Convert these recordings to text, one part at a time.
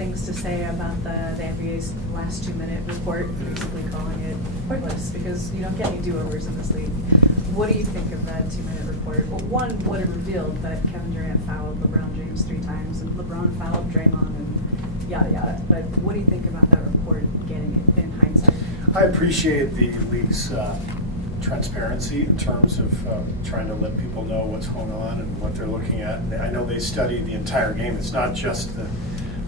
things to say about the NBA's last 2-minute report, basically calling it pointless because you don't get any do-overs in this league. What do you think of that 2-minute report? Well, one, what it revealed, that Kevin Durant fouled LeBron James 3 times, and LeBron fouled Draymond, and yada yada. But what do you think about that report, getting it in hindsight? I appreciate the league's transparency in terms of trying to let people know what's going on and what they're looking at. And I know they study the entire game. It's not just the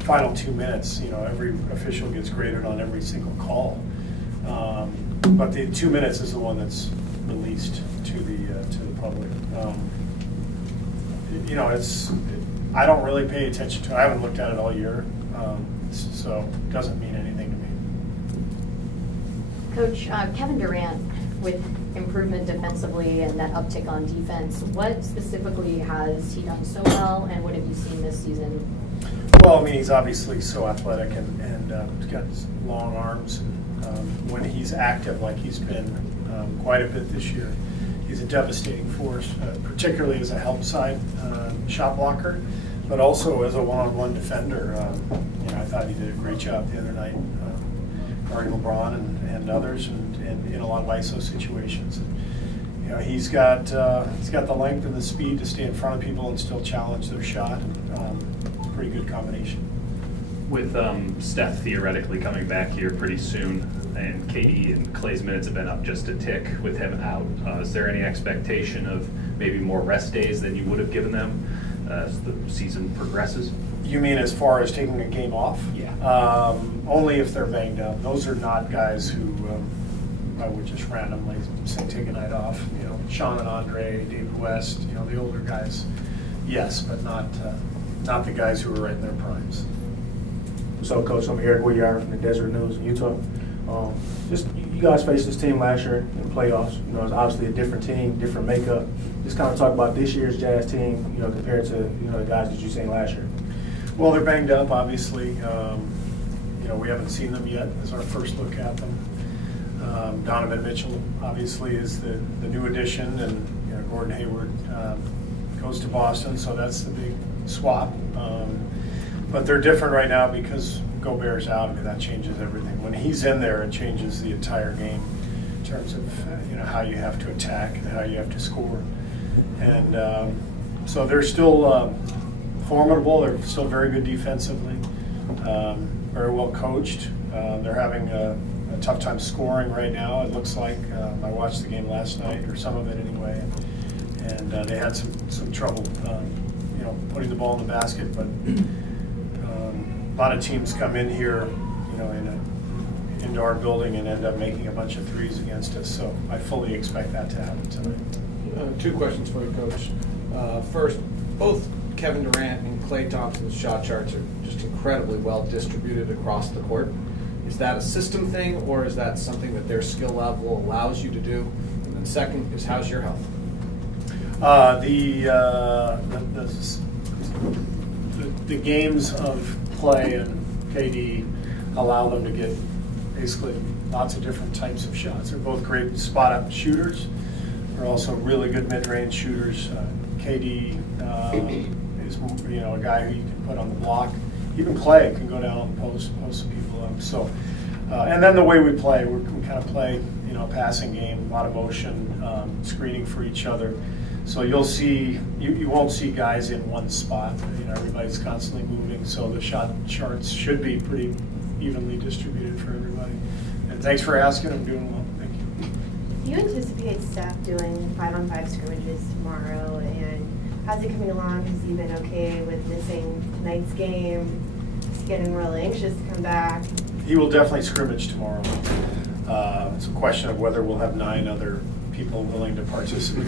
final 2 minutes. You know, every official gets graded on every single call. But the 2 minutes is the one that's released to the public. You know, I don't really pay attention to it. I haven't looked at it all year, so it doesn't mean anything to me. Coach, Kevin Durant, with improvement defensively and that uptick on defense, what specifically has he done so well, and what have you seen this season? Well, I mean, he's obviously so athletic and he's got long arms. And, when he's active, like he's been quite a bit this year, he's a devastating force, particularly as a help side shot blocker, but also as a one-on-one defender. You know, I thought he did a great job the other night, guarding LeBron and others, and in a lot of ISO situations. And, you know, he's got the length and the speed to stay in front of people and still challenge their shot. Pretty good combination. With Steph theoretically coming back here pretty soon, and KD and Clay's minutes have been up just a tick with him out, is there any expectation of maybe more rest days than you would have given them as the season progresses? You mean as far as taking a game off? Yeah. Only if they're banged up. Those are not guys who I would just randomly say take a night off. You know, Sean and Andre, D.West, you know, the older guys, yes, but not the guys who are right in their primes. So, Coach, I'm Eric Woodard from the Desert News in Utah. Just you guys faced this team last year in the playoffs. You know, it's obviously a different team, different makeup. Just kind of talk about this year's Jazz team, you know, compared to the guys that you've seen last year. Well, they're banged up, obviously. You know, we haven't seen them yet as our first look at them. Donovan Mitchell, obviously, is the new addition, and you know, Gordon Hayward goes to Boston, so that's the big swap. But they're different right now because Gobert's out. I mean, that changes everything. When he's in there, it changes the entire game in terms of you know, how you have to attack and how you have to score. And so they're still formidable. They're still very good defensively, very well coached. They're having a tough time scoring right now, it looks like. I watched the game last night, or some of it anyway, and they had some trouble you know, putting the ball in the basket. But a lot of teams come in here, you know, into our building and end up making a bunch of threes against us. So I fully expect that to happen tonight. 2 questions for you, Coach. First, both Kevin Durant and Klay Thompson's shot charts are just incredibly well distributed across the court. Is that a system thing, or is that something that their skill level allows you to do? And then second is, how's your health? The games of Klay and KD allow them to get basically lots of different types of shots. They're both great spot-up shooters. They're also really good mid-range shooters. KD is, you know, a guy who you can put on the block. Even Klay can go down and post some people up. So, and then the way we play, we kind of play, you know, passing game, a lot of motion, screening for each other. So you'll see, you won't see guys in one spot. You know, everybody's constantly moving, so the shot charts should be pretty evenly distributed for everybody. And thanks for asking. I'm doing well. Thank you. Do you anticipate Steph doing 5-on-5 scrimmages tomorrow? And how's he coming along? Has he been okay with missing tonight's game? Is he getting really anxious to come back? He will definitely scrimmage tomorrow. It's a question of whether we'll have 9 other people willing to participate.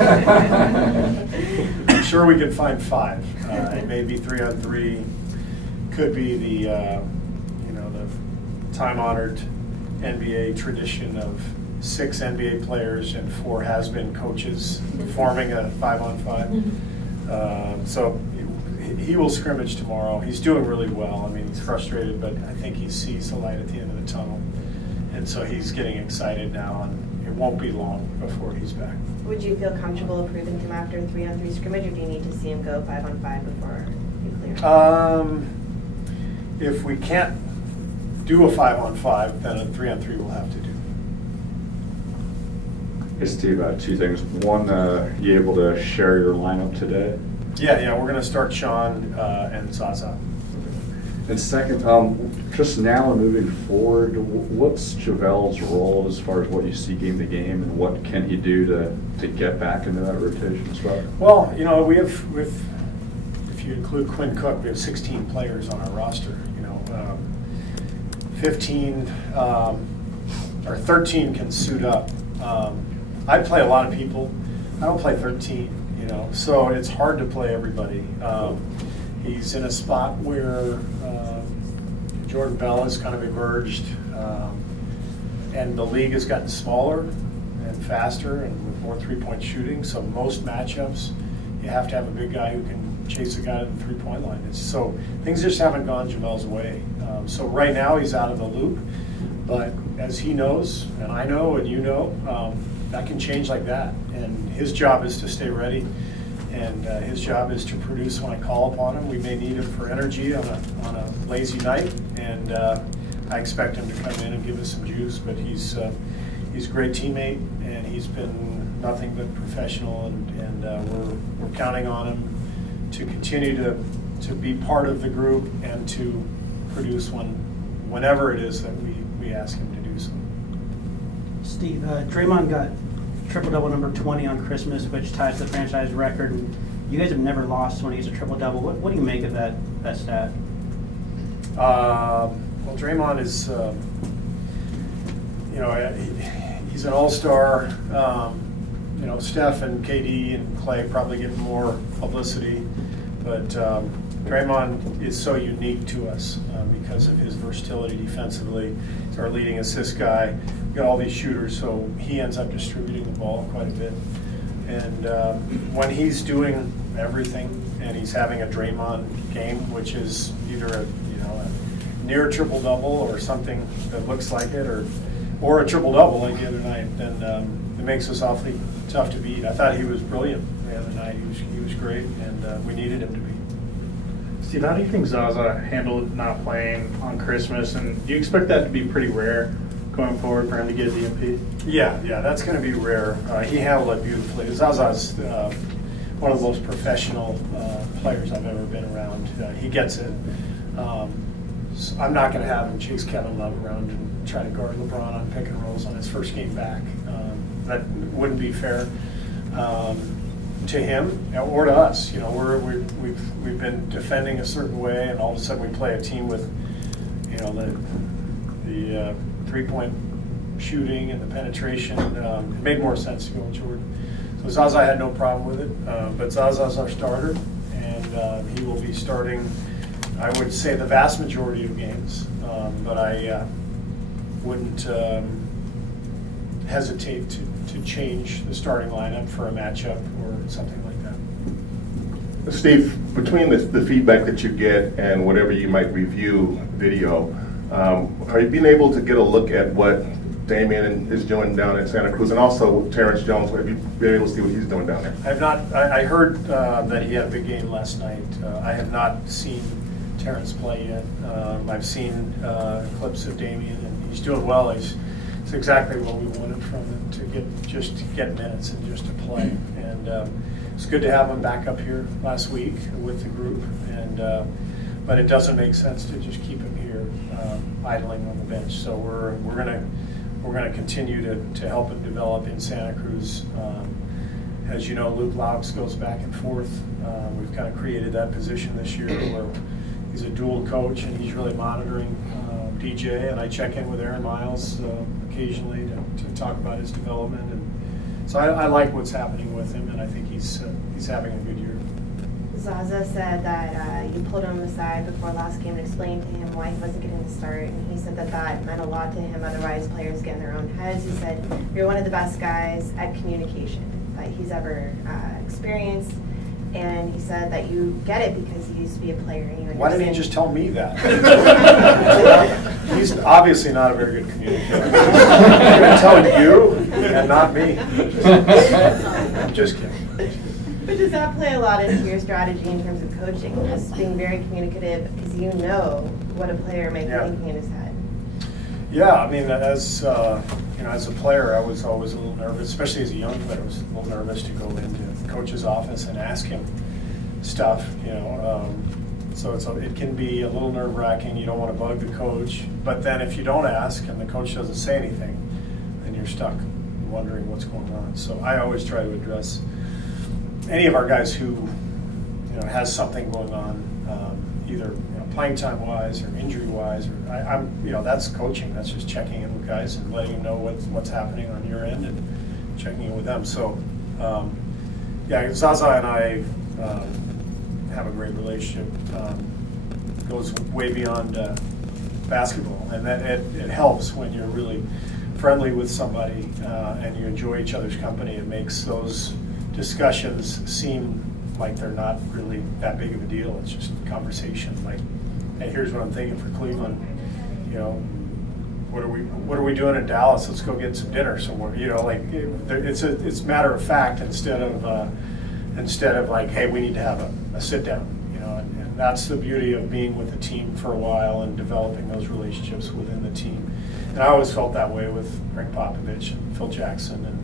I'm sure we can find 5. It may be 3-on-3. Could be the you know, the time-honored NBA tradition of 6 NBA players and 4 has-been coaches forming a 5-on-5. So he will scrimmage tomorrow. He's doing really well. I mean, he's frustrated, but I think he sees the light at the end of the tunnel, and so he's getting excited now. And it won't be long before he's back. Would you feel comfortable approving him after a 3-on-3 scrimmage, or do you need to see him go 5-on-5 before you clear him? if we can't do a 5-on-5, then a 3-on-3 we'll have to do. Hey Steve, two things. One, you able to share your lineup today? Yeah, we're going to start Sean and Zaza. And second, just now and moving forward, what's JaVale's role as far as what you see game to game, and what can he do to get back into that rotation spot? Well, you know, we have if you include Quinn Cook, we have 16 players on our roster. 15 or 13 can suit up. I play a lot of people. I don't play 13, so it's hard to play everybody. He's in a spot where Jordan Bell has kind of emerged, and the league has gotten smaller and faster and with more three-point shooting, so most matchups you have to have a big guy who can chase a guy to the three-point line. So things just haven't gone JaVale's way. So right now he's out of the loop, but as he knows, and I know, and you know, that can change like that. And his job is to stay ready, and his job is to produce when I call upon him. We may need him for energy on a lazy night, and I expect him to come in and give us some juice. But he's a great teammate, and he's been nothing but professional, and we're counting on him to continue to be part of the group and to produce whenever it is that we ask him to do so. Steve, Draymond got triple-double number 20 on Christmas, which ties the franchise record. You guys have never lost when he gets a triple-double. What do you make of that stat? Well, Draymond is, he's an all-star. Steph and KD and Clay probably get more publicity, but Draymond is so unique to us because of his versatility defensively. He's our leading assist guy. We've got all these shooters, so he ends up distributing the ball quite a bit. And when he's doing everything and he's having a Draymond game, which is either a near triple-double or something that looks like it, or a triple-double like the other night, then it makes us awfully tough to beat. I thought he was brilliant the other night. He was great, and we needed him to be. Steve, how do you think Zaza handled not playing on Christmas, and do you expect that to be pretty rare going forward for him to get a DNP? Yeah, that's going to be rare. He handled it beautifully. Zaza's one of the most professional players I've ever been around. He gets it. So I'm not going to have him chase Kevin Love around and try to guard LeBron on pick and rolls on his first game back. That wouldn't be fair to him or to us. We've been defending a certain way, and all of a sudden we play a team with the three-point shooting and the penetration. It made more sense to go with Jordan. So Zaza had no problem with it, but Zaza's our starter, and he will be starting, I would say, the vast majority of games, but I wouldn't hesitate to change the starting lineup for a matchup or something like that. Steve, between the feedback that you get and whatever you might review video, are you being able to get a look at what Damian is doing down in Santa Cruz, and also Terrence Jones? Have you been able to see what he's doing down there? I have not. I heard that he had a big game last night. I have not seen Terrence play yet. I've seen clips of Damian, and he's doing well. It's exactly what we wanted from him, to get minutes and just to play. And it's good to have him back up here last week with the group. And but it doesn't make sense to just keep him here idling on the bench. So we're gonna continue to help him develop in Santa Cruz. As you know, Luke Laux goes back and forth. We've kind of created that position this year where he's a dual coach, and he's really monitoring DJ, and I check in with Aaron Miles occasionally to talk about his development. And so I like what's happening with him, and I think he's having a good year. Zaza said that you pulled him aside before last game and explained to him why he wasn't getting the start, and he said that meant a lot to him. Otherwise, players get in their own heads. He said, you're one of the best guys at communication that he's ever experienced, and he said that you get it because you used to be a player. And why didn't he just tell me that? He's obviously not a very good communicator. He's going to tell you and not me. I'm just kidding. But does that play a lot into your strategy in terms of coaching, just being very communicative, because you know what a player might be thinking in his head? Yeah, I mean, as you know, as a player, I was always a little nervous, especially as a young player. I was a little nervous to go into the coach's office and ask him stuff. You know, so it can be a little nerve-wracking. You don't want to bug the coach, but then if you don't ask and the coach doesn't say anything, then you're stuck wondering what's going on. So I always try to address any of our guys who, you know, has something going on, either playing time wise or injury wise, or I'm you know, that's coaching. That's just checking in with guys and letting them know what's happening on your end and checking in with them. So yeah, Zaza and I have a great relationship. Goes way beyond basketball, and that it helps when you're really friendly with somebody and you enjoy each other's company. It makes those discussions seem like they're not really that big of a deal. It's just a conversation. Like, hey, here's what I'm thinking for Cleveland. You know, what are we doing in Dallas? Let's go get some dinner somewhere. You know, like it's matter of fact instead of like, hey, we need to have a sit down. You know, and that's the beauty of being with a team for a while and developing those relationships within the team. And I always felt that way with Rick Popovich and Phil Jackson, and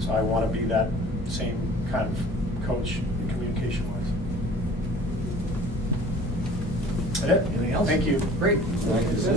so I want to be that same kind of coach in communication-wise. That's it. Anything else? Thank you. Great. Thank you, sir.